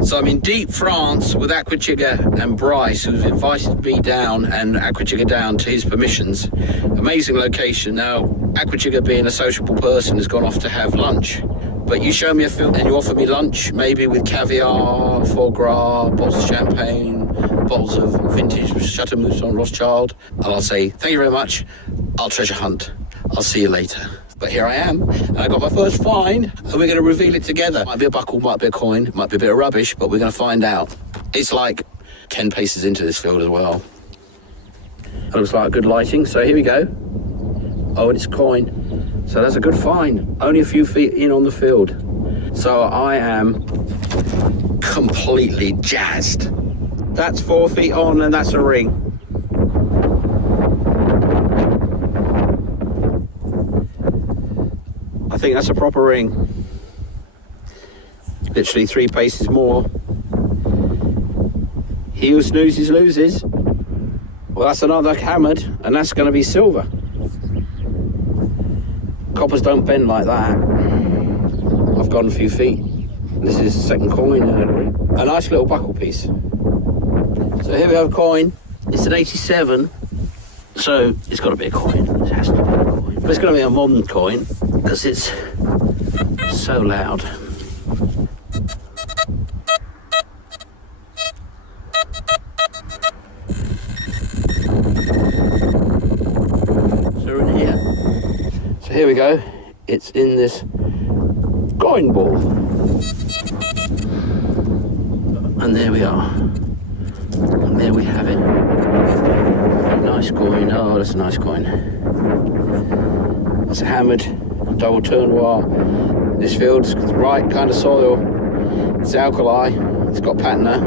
So I'm in deep France with Aquachigger and Bryce, who's invited me down and Aquachigger down to his permissions. Amazing location. Now, Aquachigger, being a sociable person, has gone off to have lunch. But you show me a film and you offer me lunch, maybe with caviar, foie gras, bottles of champagne, bottles of vintage Chateau Mouton Rothschild, and I'll say, thank you very much, I'll treasure hunt. I'll see you later. But here I am, and I got my first find, and we're going to reveal it together. Might be a buckle, might be a coin, might be a bit of rubbish, but we're going to find out. It's like 10 paces into this field as well. It looks like good lighting, so here we go. Oh, and it's a coin. So that's a good find. Only a few feet in on the field. So I am completely jazzed. That's 4 feet on, and that's a ring. I think that's a proper ring. Literally 3 paces more. He who snoozes loses. Well, that's another hammered, and that's going to be silver. Coppers don't bend like that. I've gone a few feet. This is the second coin. A nice little buckle piece. So here we have a coin. It's an 87. So it's got to be a coin. It has to be a coin. But it's going to be a modern coin because it's so loud. So we're in here. So here we go. It's in this coin ball. And there we are. And there we have it. Nice coin. Oh, that's a nice coin. That's a hammered double turnoir. This field's the right kind of soil. It's alkali. It's got patina.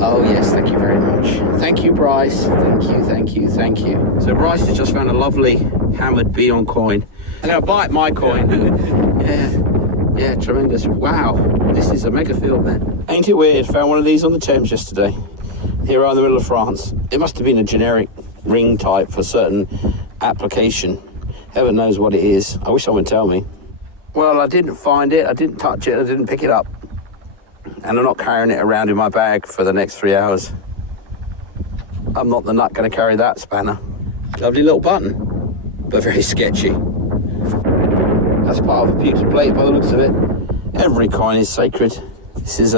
Oh yes, thank you very much. Thank you, Bryce. Thank you, thank you, thank you. So Bryce has just found a lovely hammered bead-on coin. I'm gonna bite my coin. Yeah, tremendous. Wow, this is a mega field, man. Ain't it weird? Found one of these on the Thames yesterday. Here in the middle of France. It must have been a generic ring type for certain application. Heaven knows what it is. I wish someone would tell me. Well, I didn't find it, I didn't touch it, I didn't pick it up. And I'm not carrying it around in my bag for the next 3 hours. I'm not the nut going to carry that spanner. Lovely little button, but very sketchy. That's part of a pewter plate by the looks of it. Every coin is sacred. This is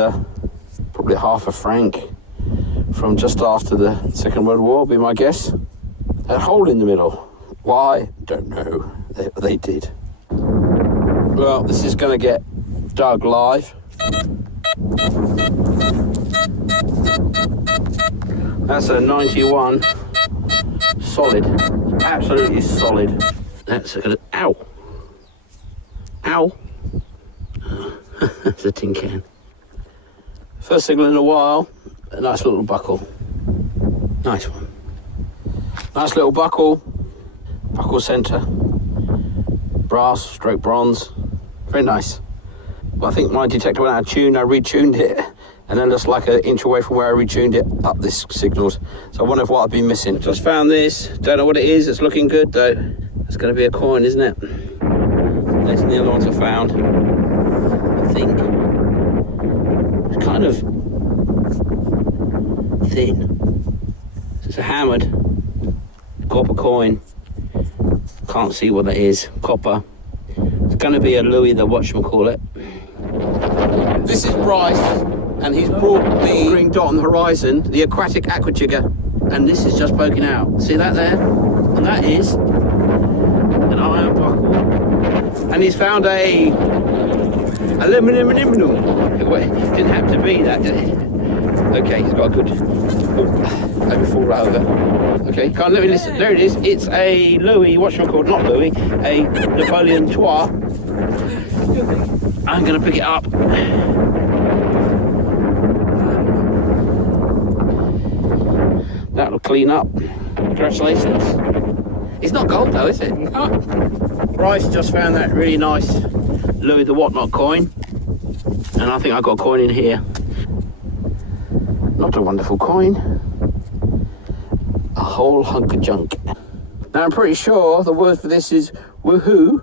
probably half a franc from just after the Second World War, be my guess. That hole in the middle. Why? Don't know. They did. Well, this is going to get dug live. That's a 91. Solid. Absolutely solid. That's a... Ow! Ow! That's a tin can. First signal in a while. A nice little buckle. Nice one. Nice little buckle. Buckle centre. Brass, stroke bronze. Very nice. Well, I think my detector went out of tune. I retuned it. And then just like an inch away from where I retuned it, up this signals. So I wonder what I've been missing. Just found this. Don't know what it is. It's looking good though. It's going to be a coin, isn't it? Less than the other ones I found. I think. It's kind of thin. It's a hammered copper coin. Can't see what that is. Copper. It's going to be a Louis the whatchamacallit. This is Bryce, and he's brought me green dot on the horizon, the aquatic aquachigger, and this is just poking out. See that there? And that is an iron buckle. And he's found a aluminum. Wait, didn't have to be that, did it? Okay, he's got a good... Oh, let me fall right over. Okay, can't let me listen. There it is. It's a Louis, whatchamacallit, not Louis, a Napoleon Trois. I'm going to pick it up. That'll clean up. Congratulations. It's not gold though, is it? Oh. Bryce just found that really nice Louis the whatnot coin. And I think I got a coin in here. Not a wonderful coin. A whole hunk of junk. Now I'm pretty sure the word for this is woohoo,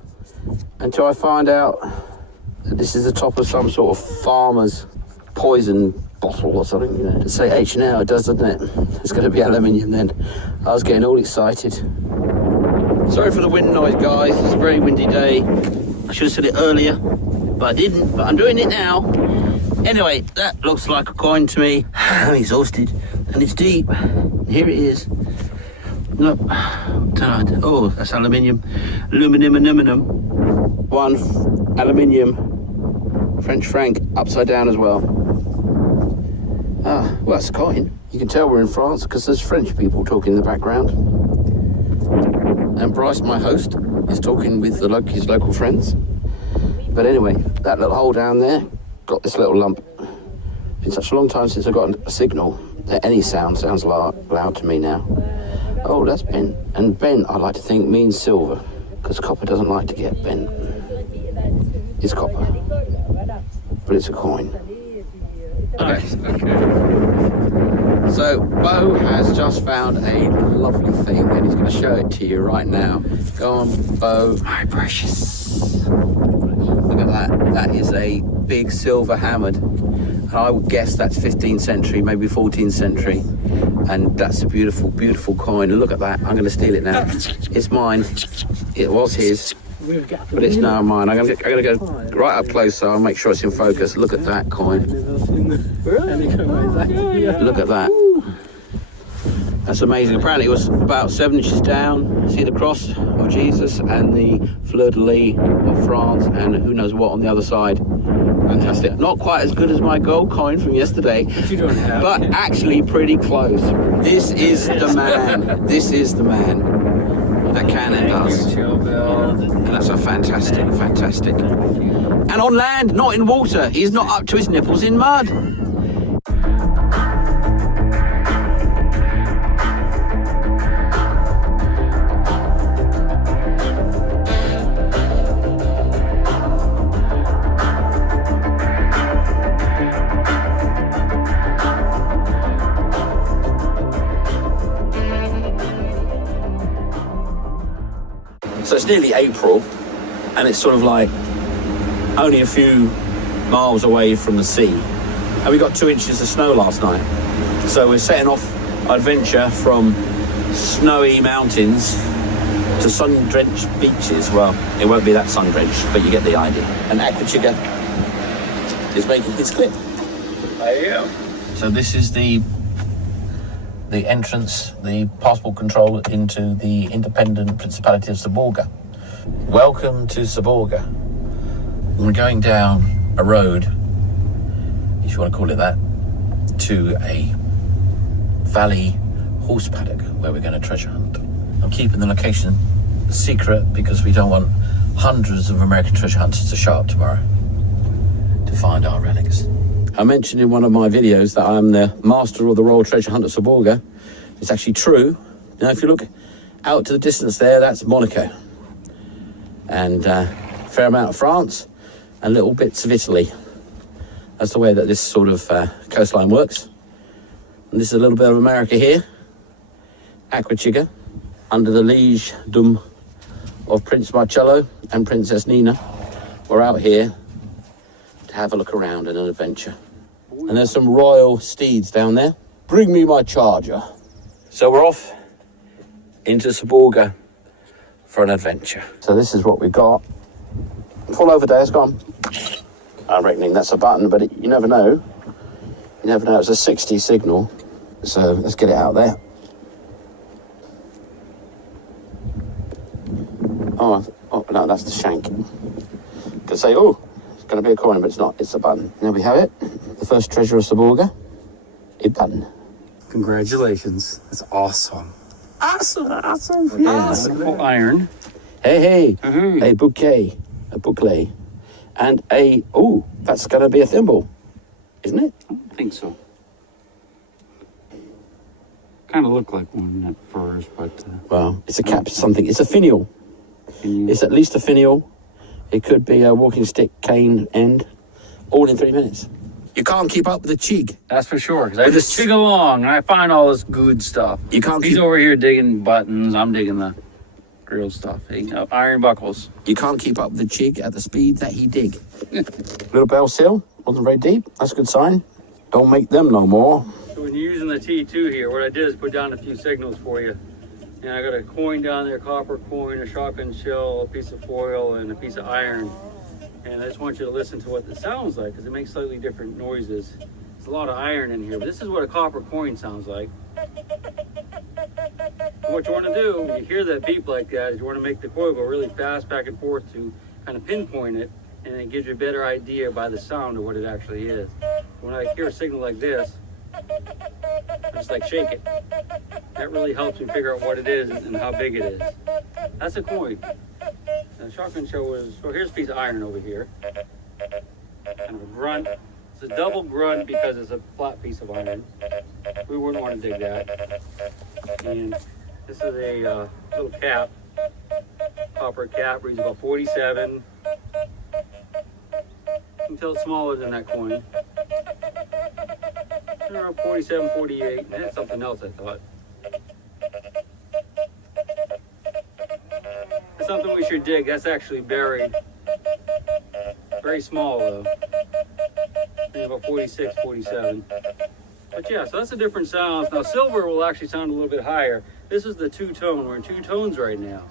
until I find out that this is the top of some sort of farmer's poison bottle or something, you know. To say H&L, it does, doesn't it? It's going to be aluminium then. I was getting all excited. Sorry for the wind noise, guys. It's a very windy day. I should have said it earlier, but I didn't. But I'm doing it now. Anyway, that looks like a coin to me. I'm exhausted, and it's deep. Here it is. Look. Oh, that's aluminium. Aluminum. One aluminium French franc upside down as well. Ah, well, that's a coin. You can tell we're in France because there's French people talking in the background. And Bryce, my host, is talking with his local friends. But anyway, that little hole down there got this little lump. It's been such a long time since I got a signal that any sound sounds loud to me now. Oh, that's bent. And bent, I like to think, means silver, because copper doesn't like to get bent. It's copper, but it's a coin. Okay. So, Bo has just found a lovely thing, and he's going to show it to you right now. Go on, Bo. My precious. Look at that. That is a big silver hammered. And I would guess that's 15th century, maybe 14th century. And that's a beautiful, beautiful coin. And look at that. I'm going to steal it now. It's mine. It was his, but it's now mine. I'm going to go right up close so I'll make sure it's in focus. Look at that coin. Look at that. That's amazing. Apparently it was about 7 inches down. See the cross of Jesus and the fleur-de-lis of France and who knows what on the other side. Fantastic. Not quite as good as my gold coin from yesterday, but actually pretty close. This is the man. This is the man that can and does. And that's a fantastic. And on land, not in water. He's not up to his nipples in mud. So it's nearly April, and it's sort of like only a few miles away from the sea. And we got 2 inches of snow last night. So we're setting off our adventure from snowy mountains to sun-drenched beaches. Well, it won't be that sun-drenched, but you get the idea. And Aquachigger is making his clip. I am. So this is the entrance, the passport control into the independent Principality of Seborga. Welcome to Seborga. We're going down a road, if you want to call it that, to a valley horse paddock where we're going to treasure hunt. I'm keeping the location secret because we don't want hundreds of American treasure hunters to show up tomorrow to find our relics. I mentioned in one of my videos that I'm the master of the Royal Treasure Hunt of Seborga. It's actually true. Now, if you look out to the distance there, that's Monaco. And a fair amount of France and little bits of Italy. That's the way that this sort of coastline works. And this is a little bit of America here. Aquachigger, under the liege-dom of Prince Marcello and Princess Nina. We're out here to have a look around and an adventure. And there's some royal steeds down there. Bring me my charger. So we're off into Seborga for an adventure. So this is what we got. Fall over, Des, go on. I'm reckoning that's a button, but you never know. You never know, it's a 60 signal. So let's get it out there. Oh no, that's the shank. Could say, oh, it's going to be a coin, but it's not. It's a button. There we have it. The first treasure of Seborga. A button. Congratulations. That's awesome. Awesome. Yeah. Awesome. Iron. Hey. A bouquet. A boucle. And that's going to be a thimble, isn't it? I don't think so. Kind of looked like one at first, but... well, it's a cap, something. It's a finial. It's at least a finial. It could be a walking stick, cane end, all in 3 minutes. You can't keep up with the chig. That's for sure, because I just chig along and I find all this good stuff. You can't. He's over here digging buttons. I'm digging the real stuff. Iron buckles. You can't keep up with the chig at the speed that he dig. Little bell seal, wasn't very deep. That's a good sign. Don't make them no more. So when you're using the T2 here, what I did is put down a few signals for you. And I got a coin down there, copper coin, a shotgun shell, a piece of foil, and a piece of iron. And I just want you to listen to what it sounds like, because it makes slightly different noises. There's a lot of iron in here, but this is what a copper coin sounds like. And what you want to do when you hear that beep like that is you want to make the coil go really fast back and forth to kind of pinpoint it, and it gives you a better idea by the sound of what it actually is. When I hear a signal like this, I just like shake it. That really helps me figure out what it is and how big it is. That's a coin. The shotgun shell was, so here's a piece of iron over here. Kind of a grunt. It's a double grunt because it's a flat piece of iron. We wouldn't want to dig that. And this is a little cap, copper cap, reads about 47. You can tell it's smaller than that coin. Around 47, 48. That's something else I thought. That's something we should dig. That's actually buried. Very small though. Maybe about 46, 47. But yeah, so that's a different sound. Now silver will actually sound a little bit higher. This is the two-tone. We're in two tones right now.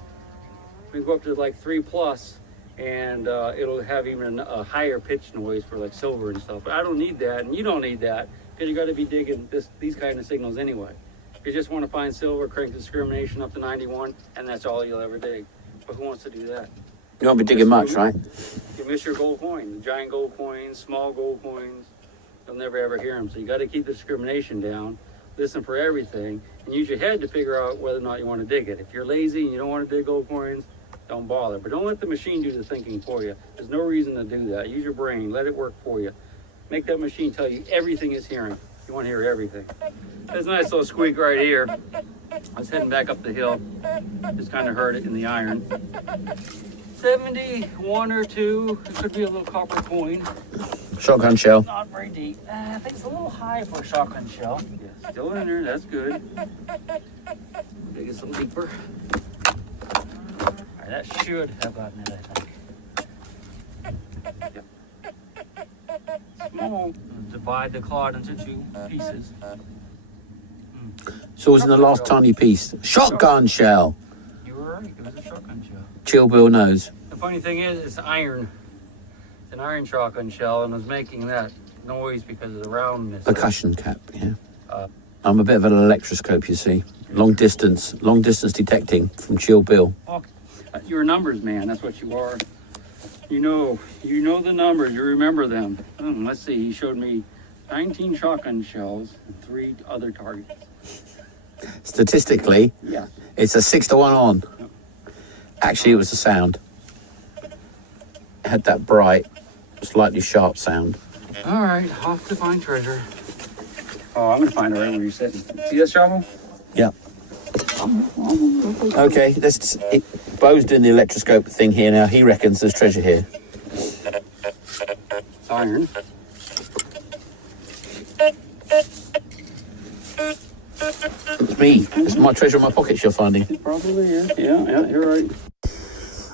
We go up to like 3+, and it'll have even a higher pitch noise for like silver and stuff. But I don't need that, and you don't need that, because you got to be digging these kind of signals anyway. If you just want to find silver, crank discrimination up to 91, and that's all you'll ever dig. But who wants to do that? You won't be digging much, right? You miss your gold coin, the giant gold coins, small gold coins. You'll never ever hear them. So you got to keep the discrimination down, listen for everything, and use your head to figure out whether or not you want to dig it. If you're lazy and you don't want to dig gold coins, don't bother. But don't let the machine do the thinking for you. There's no reason to do that. Use your brain. Let it work for you. Make that machine tell you everything it's hearing. You want to hear everything. There's a nice little squeak right here. I was heading back up the hill. Just kind of heard it in the iron. 71 or 2. It could be a little copper coin. Shotgun shell. Not very deep. I think it's a little high for a shotgun shell. Yeah, still in there. That's good. Dig it some deeper. All right, that should have gotten it, I think. Yep. Small. Divide the clod into 2 pieces. So it was in the last tiny piece. Shotgun shell. You were right. It was a shotgun shell. Chill Bill knows. The funny thing is, it's iron. It's an iron shotgun shell, and was making that noise because of the roundness. Percussion cap, yeah. I'm a bit of an electroscope, you see. Long distance detecting from Chill Bill. Well, you're a numbers man. That's what you are. You know the numbers. You remember them. Let's see. He showed me 19 shotgun shells and 3 other targets. Statistically, Yeah. it's a 6-to-1 on. Actually, it was the sound. It had that bright, slightly sharp sound. All right, off to find treasure. Oh, I'm gonna find it right where you're sitting. See that shovel? Yeah. Okay, Bo's doing the electroscope thing here now. He reckons there's treasure here. It's iron. It's me. It's my treasure in my pockets you're finding. It probably is. Yeah, you're right.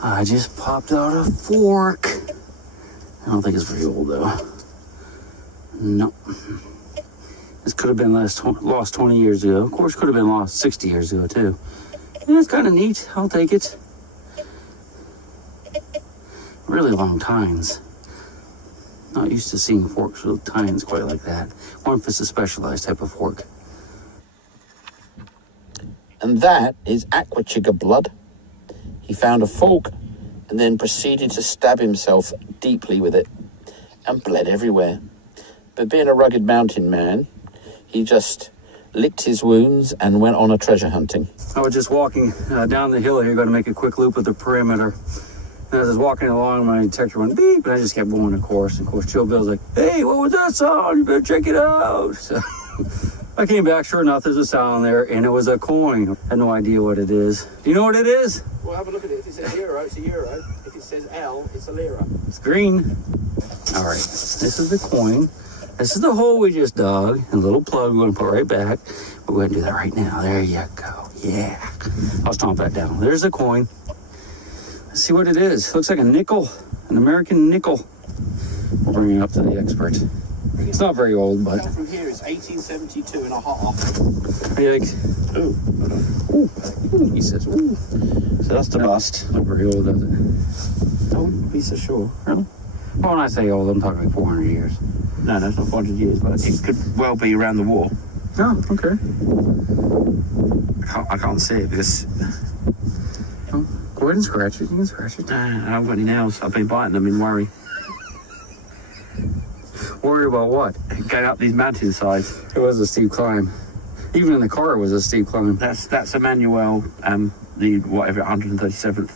I just popped out a fork. I don't think it's very old though. No. This could have been lost 20 years ago. Of course, could have been lost 60 years ago too. Yeah, it's kind of neat. I'll take it. Really long tines. Not used to seeing forks with tines quite like that. One if it's a specialized type of fork. And that is Aquachigger blood. He found a fork and then proceeded to stab himself deeply with it and bled everywhere. But being a rugged mountain man, he just licked his wounds and went on a treasure hunting. I was just walking down the hill here, going to make a quick loop of the perimeter. And as I was walking along, my detector went beep, and I just kept going, of course. And of course, Chill Bill's like, hey, what was that sound? You better check it out. So I came back, sure enough, there's a sound there, and it was a coin. I had no idea what it is. Do you know what it is? Well, have a look at it. If it says euro, it's a euro. If it says L, it's a lira. It's green. All right, this is the coin. This is the hole we just dug, and a little plug we're going to put right back. We're going to do that right now. There you go. Yeah. I'll stomp that down. There's the coin. Let's see what it is. Looks like a nickel, an American nickel. Bringing it up to the expert. It's not very old, but... From here, it's 1872 and a half. Yikes. Ooh, he says, ooh. So that's the bust. Not very old, does it? I wouldn't be so sure. Really? Well, when I say old, I'm talking like 400 years. No, it's not 400 years, but it could well be around the war. Oh, okay. I can't see it because... Oh, go ahead and scratch it. You can scratch it. I haven't got any nails. I've been biting them in worry. Worry about what? Going up these mountainsides. It was a steep climb. Even in the car, it was a steep climb. That's Emmanuel, the whatever 137th.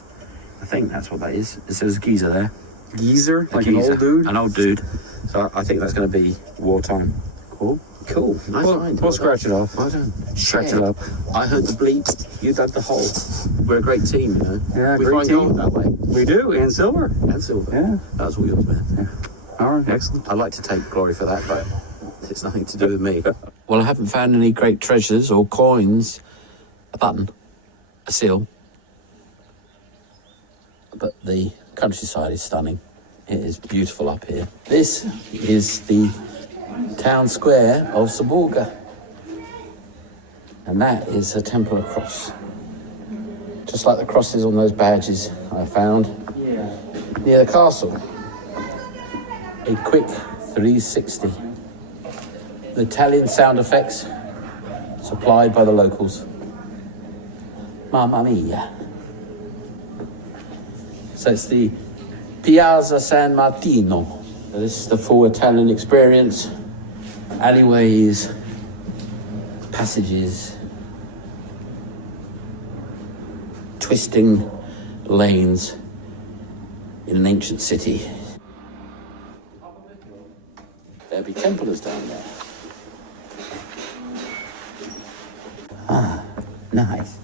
I think that's what that is. It says geezer there. Geezer? Like geezer. an old dude? An old dude. So I think that's going to be wartime. Cool. Nice find. We'll scratch it off. Well done. Scratch it up. I heard the bleep. You dug the hole. We're a great team, you know. Yeah, we great find team. gold that way. We do, and silver. And silver. Yeah. That's all yours, man. Yeah. All right, excellent. I'd like to take glory for that, but it's nothing to do with me. Well, I haven't found any great treasures or coins. A button, a seal. But the countryside is stunning. It is beautiful up here. This is the town square of Seborga. And that is a Templar cross. Just like the crosses on those badges I found near the castle. A quick 360. The Italian sound effects supplied by the locals. Mamma mia. So it's the Piazza San Martino. So this is the full Italian experience. Alleyways, passages, twisting lanes in an ancient city. There'll be Templars down there. Ah, nice.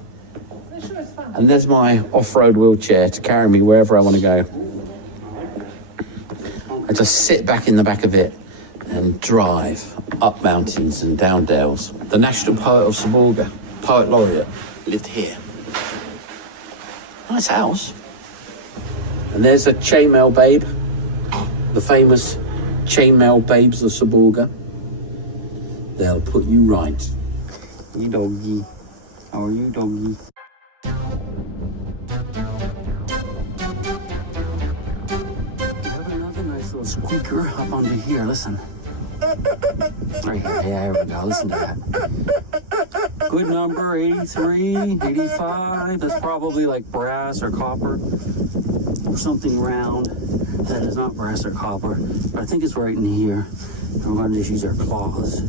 And there's my off-road wheelchair to carry me wherever I want to go. I just sit back in the back of it and drive up mountains and down dales. The national poet of Seborga, poet laureate, lived here. Nice house. And there's a chainmail babe, the famous chainmail babes of Seborga. They'll put you right. Hey, doggy. How are you, doggy? We have another nice little squeaker up under here. Listen. Right here. Yeah, there we go. Listen to that. Good number, 83, 85. That's probably like brass or copper or something round that is not brass or copper. But I think it's right in here. And we're going to just use our claws.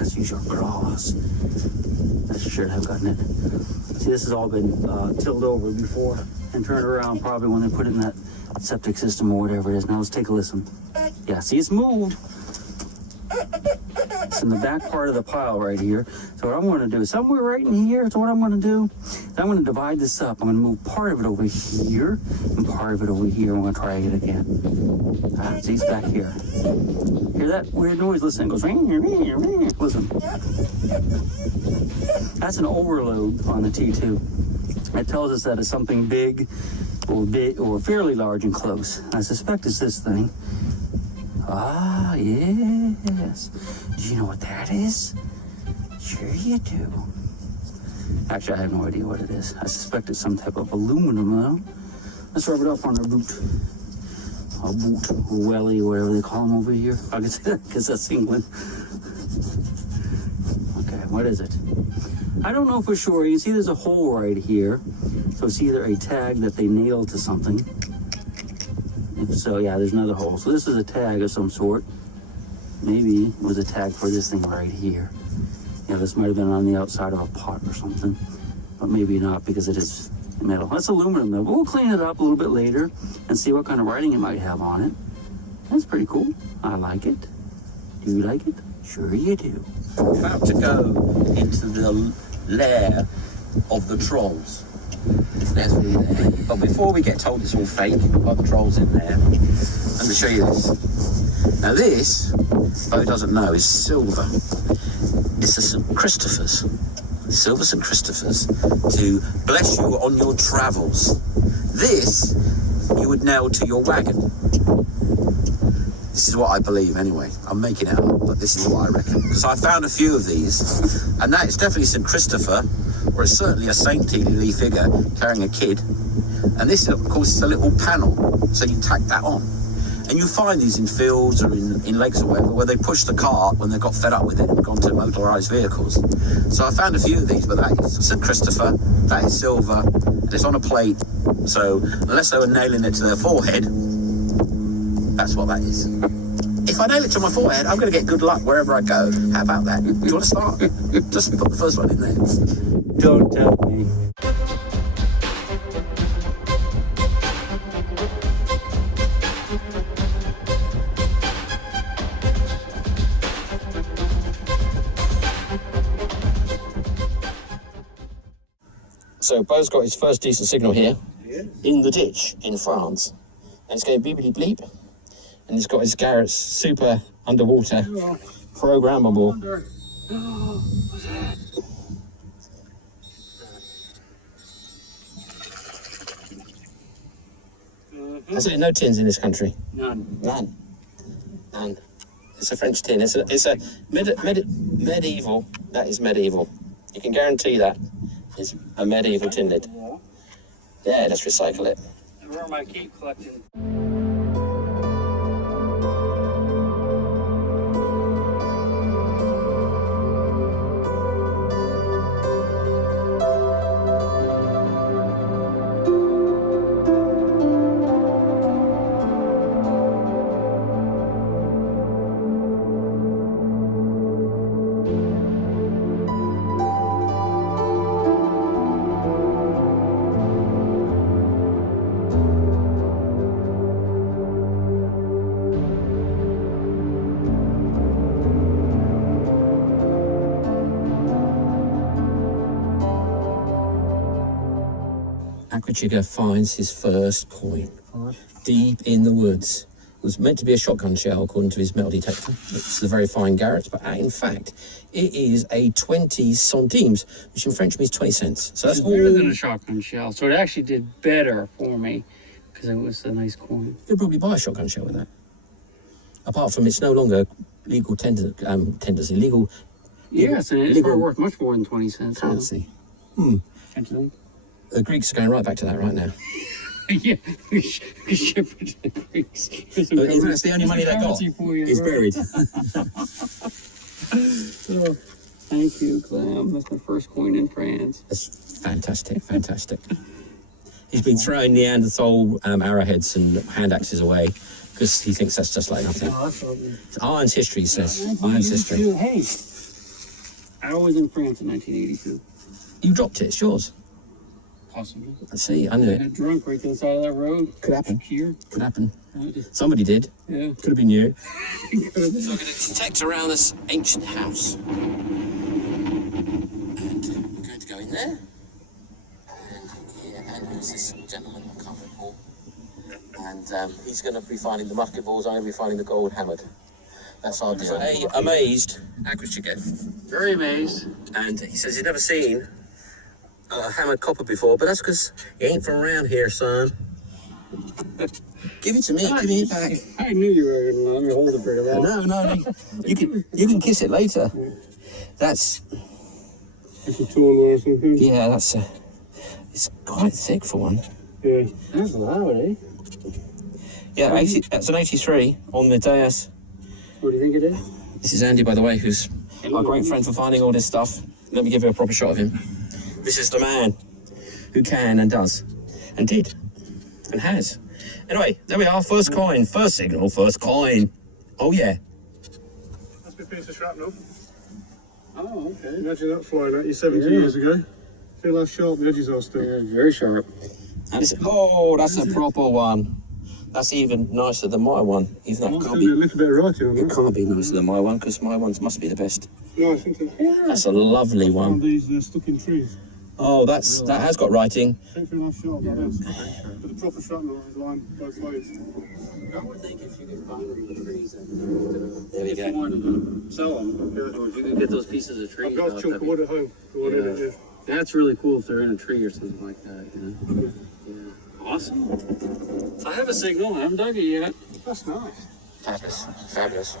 Let's use our claws. I should have gotten it. See, this has all been tilled over before and turned around probably when they put it in that septic system or whatever it is. Now let's take a listen. Yeah, see, it's moved. It's in the back part of the pile right here. So what I'm going to do is somewhere right in here. So what I'm going to do is I'm going to divide this up. I'm going to move part of it over here and part of it over here. I'm going to try it again. Ah, see, it's back here. Hear that weird noise? Listen, it goes ring, ring, ring. Listen. That's an overload on the T2. It tells us that it's something big or fairly large and close. I suspect it's this thing. Ah, yes. Do you know what that is? Sure you do. Actually, I have no idea what it is. I suspect it's some type of aluminum, though. Let's rub it off on our boot. A boot, or welly, or whatever they call them over here. I guess that's England. Okay, what is it? I don't know for sure. You can see there's a hole right here. So it's either a tag that they nailed to something. If so, yeah, there's another hole. So this is a tag of some sort. Maybe it was a tag for this thing right here. Yeah, this might have been on the outside of a pot or something. But maybe not because it is metal. That's aluminum though. But we'll clean it up a little bit later and see what kind of writing it might have on it. That's pretty cool. I like it. Do you like it? Sure you do. We're about to go into the lair of the trolls. They're through there. But before we get told it's all fake, we've got the trolls in there. Let me show you this. Now this, Bo doesn't know, is silver. It's a St. Christopher's. Silver St. Christopher's to bless you on your travels. This you would nail to your wagon. This is what I believe anyway. I'm making it up, but this is what I reckon. Because I found a few of these, and that is definitely St. Christopher, or it's certainly a saintly figure carrying a kid. And this, of course, is a little panel, so you tack that on. And you find these in fields or in lakes or whatever, where they push the cart when they got fed up with it and gone to motorised vehicles. So I found a few of these, but that is St. Christopher, that is silver, and it's on a plate. So unless they were nailing it to their forehead, that's what that is. If I nail it to my forehead, I'm going to get good luck wherever I go. How about that? Do you want to start? Just put the first one in there. Don't tell me. So Beau's got his first decent signal here, in the ditch in France. And it's going beepity bleep. And he's got his Garrett's super underwater programmable. I say no tins in this country. None. It's a French tin. It's a medieval. That is medieval. You can guarantee that. It's a medieval tin lid. Yeah, let's recycle it. Where am I keep collecting? Aquachigger finds his first coin deep in the woods. It was meant to be a shotgun shell according to his metal detector. It's the very fine Garrett, but in fact it is a 20 centimes, which in French means 20 cents. So that's better than a shotgun shell. So it actually did better for me because it was a nice coin. You'd probably buy a shotgun shell with that. Apart from it's no longer legal illegal. Yes, and it's worth much more than 20 cents. Currency. The Greeks are going right back to that right now. Yeah, we ship it to the Greeks. That's the only money they got. It's buried. Oh, thank you, Clem. That's my first coin in France. That's fantastic, fantastic. He's been throwing Neanderthal arrowheads and hand axes away because he thinks that's just like nothing. Oh, that's lovely. It's Iron's history, he says. Iron's history. Hey, I was in France in 1982. You dropped it, it's yours. Possibly. I see, I knew I got it. drunk right to the side of that road. Could happen. Here. Could happen. Somebody did. Yeah. Could have been you. Could have been. So we're going to detect around this ancient house. And we're going to go in there. And here, and who's this gentleman? I can't recall. And he's going to be finding the musket balls, I'm going to be finding the gold hammered. That's our deal. So, hey, amazed Aquachigger. Very amazed. And he says he's never seen hammered copper before, but that's because you ain't from around here, son. Give it to me, give me it back. I knew you were going to let me hold it very long. No, you can kiss it later. That's Like a tool or something. yeah, that's it's quite thick for one. Yeah. That's loud, eh? Yeah, that's an 83 on the dais. What do you think it is? This is Andy, by the way, who's our great friend for finding all this stuff. Let me give you a proper shot of him. This is the man who can and does and did and has. Anyway, there we are. First coin, first signal, first coin. Oh yeah. That's a piece of shrapnel. Oh, okay. Imagine that flying at you 70 years ago. Feel how sharp the edges are still. Yeah, very sharp. And it's, that's a proper one. That's even nicer than my one. Even though it can't A be, little bit of writing on it that. can't be nicer than my one because my ones must be the best. No, I think That's a lovely found one. these stuck in trees. Oh, that has got writing. I think feel how sharp that is. But the proper shrapnel is lined both ways. I would think if you could find them in the trees, There we if you go. wanted to sell them, or if you could get those pieces of trees I've got a out, chunk of wood at home. For what it is. that's really cool if they're in a tree or something like that. You know? Yeah. Awesome. So I have a signal. I haven't dug it yet. That's nice. Fabulous, fabulous.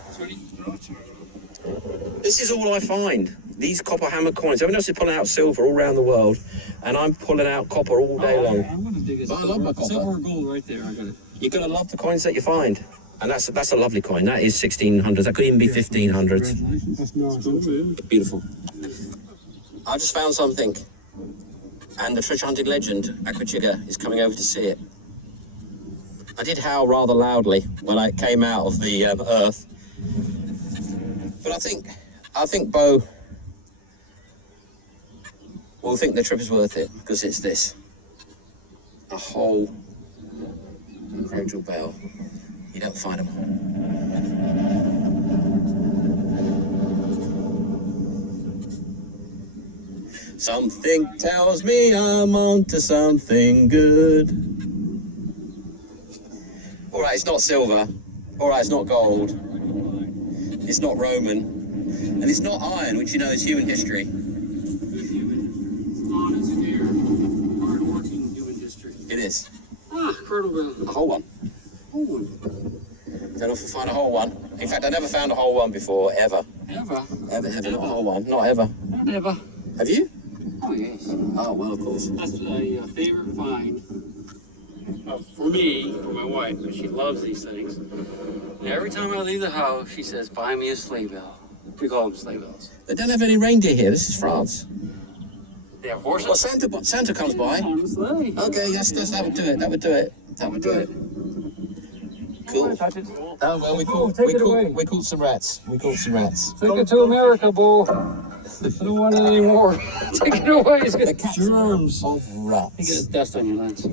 This is all I find. These copper hammer coins. Everyone else is pulling out silver all around the world, and I'm pulling out copper all day long. I'm gonna dig But I love my copper. silver or gold right there. I got it. You're gonna love the coins that you find, and that's a lovely coin. That is 1600s. That could even be 1500s. That's nice. Beautiful. I just found something, and the treasure hunting legend Aquachigger is coming over to see it. I did howl rather loudly when I came out of the earth, but I think Bo will think the trip is worth it because it's this: a whole cradle bell. You don't find them all. Something tells me I'm onto something good. All right, it's not silver. All right, it's not gold. It's not Roman. And it's not iron, which you know is human history. Honest, fair, hard-working human history. It is. Ah, cradle bell. A whole one. Don't know if I find a whole one. In fact, I never found a whole one before, ever. Ever? Ever, not a whole one. Not ever. Not ever. Have you? Oh, yes. Oh, well, of course. That's a favorite find for me, for my wife, because she loves these things. And every time I leave the house, she says, buy me a sleigh bell. We call them sleigh bells. They don't have any reindeer here. This is France. They have horses? Well, Santa comes by. On the sleigh. Okay, yes, that would do it. That would do it. That would do it. Cool. Touch it. Oh well, we caught some rats. We caught some rats. Take it to America, Bo. I don't want it anymore. Take it away. It's got germs. Of You rats. get dust on your lens.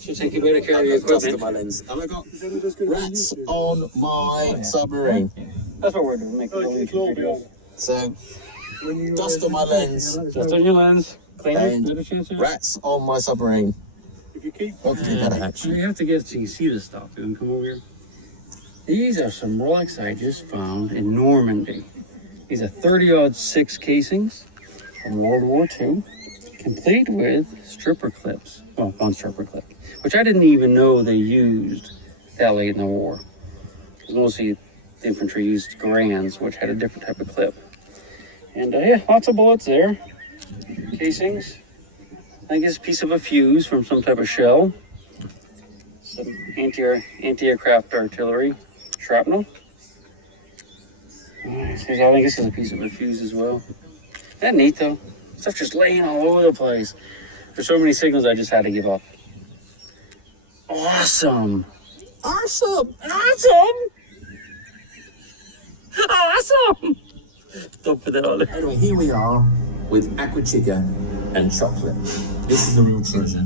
Should take you better care of your Dust on equipment. my lens. And I got rats on my submarine. That's what we're doing. Make a little YouTube video. So dust on my lens. Dust on your lens. Clean it. And Better chance of it. rats on my submarine. If you keep What could be better, actually? You have to get so you can see this stuff. You can come over here. These are some relics I just found in Normandy. These are 30-06 casings from World War II, complete with stripper clips. Well, one stripper clip, which I didn't even know they used that late in the war. Because mostly the infantry used Garands, which had a different type of clip. And yeah, lots of bullets there. Casings. I think it's a piece of a fuse from some type of shell. Some anti-aircraft artillery shrapnel. I think this is a piece of a fuse as well. Isn't that neat though? Stuff just laying all over the place. There's so many signals I just had to give up. Awesome! Awesome! Awesome! Awesome! Don't put that on there. Anyway, here we are with Aquachigger and chocolate. This is the real treasure.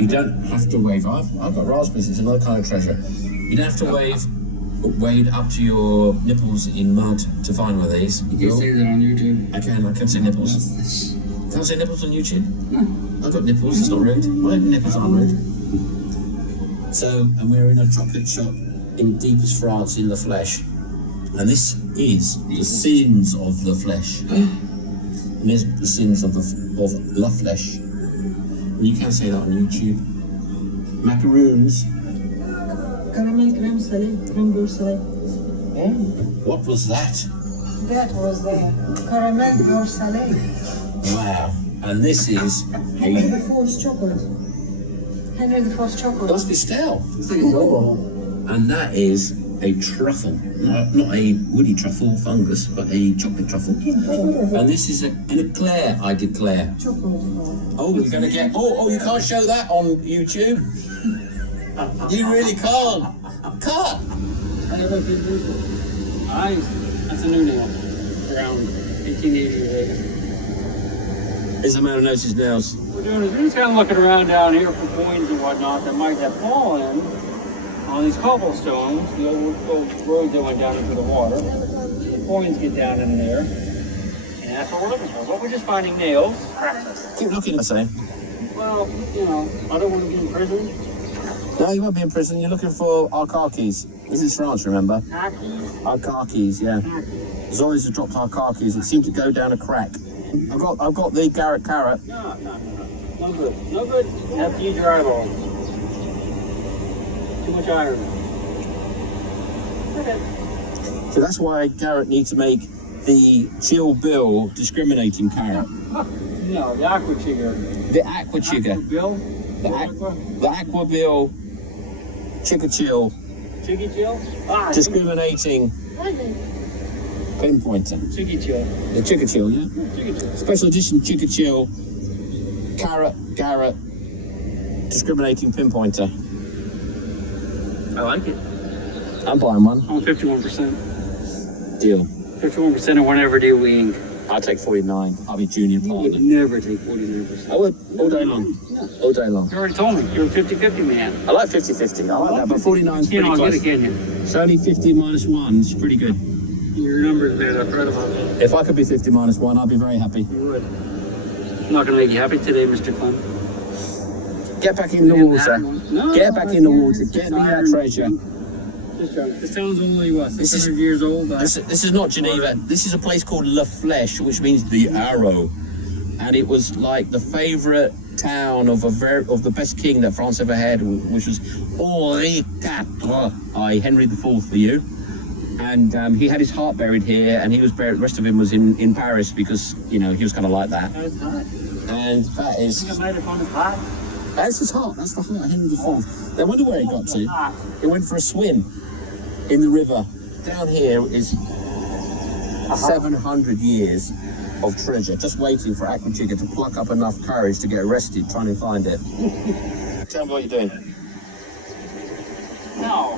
You don't have to wave. I've got raspberries. It's another kind of treasure. You don't have to wade up to your nipples in mud to find one of these. You can see that on YouTube. I can say nipples. Can I say nipples on YouTube? No. I've got nipples. It's not rude. My nipples aren't rude. So, and we're in a chocolate shop in deepest France in the Flèche. And this is the sins of the Flèche. And there's the sins of La Flèche. And you can say that on YouTube. Macaroons. Caramel crème salée, crème beurre salée. What was that? That was the caramel beurre salée. Wow. And this is Henry IV's chocolate. Henry IV's chocolate. must be stale. And that is a truffle. Not a woody truffle fungus, but a chocolate truffle. And this is an eclair, I declare. Chocolate. Oh, we're gonna get. Oh, you can't show that on YouTube. You really can't. Cut. That's a new nail. Around 1880. There's a man who knows his nails. What we're doing is we're just kind of looking around down here for coins and whatnot that might have fallen on these cobblestones, the old road that went down into the water. The coins get down in there, and that's what we're looking for. But we're just finding nails. Keep looking, I say. Well, you know, I don't want to be in prison. No, you won't be in prison. You're looking for our car keys. This is France, remember? Car keys. Our car keys, yeah. Zoris has dropped our car keys. It seemed to go down a crack. I've got the Garrett carrot. No. No good. No good. You have to use your eyeball. Too much iron. So that's why Garrett needs to make the Chill Bill discriminating carrot. No, the Aquachigger. The Aquachigger. Bill? The Aqua Bill Chicka Chill Chiggy Chill? Ah, discriminating pinpointer. Chiggy Chill. The Chicka Chill, yeah? Chiggy Chill. Special edition Chicka Chill carrot Garrett discriminating pinpointer. I like it. I'm buying one. I'm 51%. Deal. 51% of whatever deal we ink. I'll take 49. I'll be junior You would partner. never take 49%. I would all day long. All day long. You already told me. You're a 50-50 man. I like 50-50. I like that, but 49 is You pretty know, I'll close. get it, can you? It's only 50 minus 1. It's pretty good. Your numbers there, I've read about that. If I could be 50 minus 1, I'd be very happy. You would. I'm not going to make you happy today, Mr. Clem. Get back in the water. No, Get back in the water. Get me that treasure. Just joking. This town's only, what, This is- 600 years old? This is not Geneva. This is a place called La Flèche, which means the arrow. And it was like the favourite town of the best king that France ever had, which was Henri IV, Henry IV for you. And he had his heart buried here, and he was buried. The rest of him was in Paris because he was kind of like that. That's hot. And that I is think I might have found it hot. that's his heart. That's the heart of Henry IV. I wonder where he got to. He went for a swim in the river. Down here is 700 years of treasure, just waiting for Aquachigger to pluck up enough courage to get arrested trying to find it. Tell me what you're doing. No,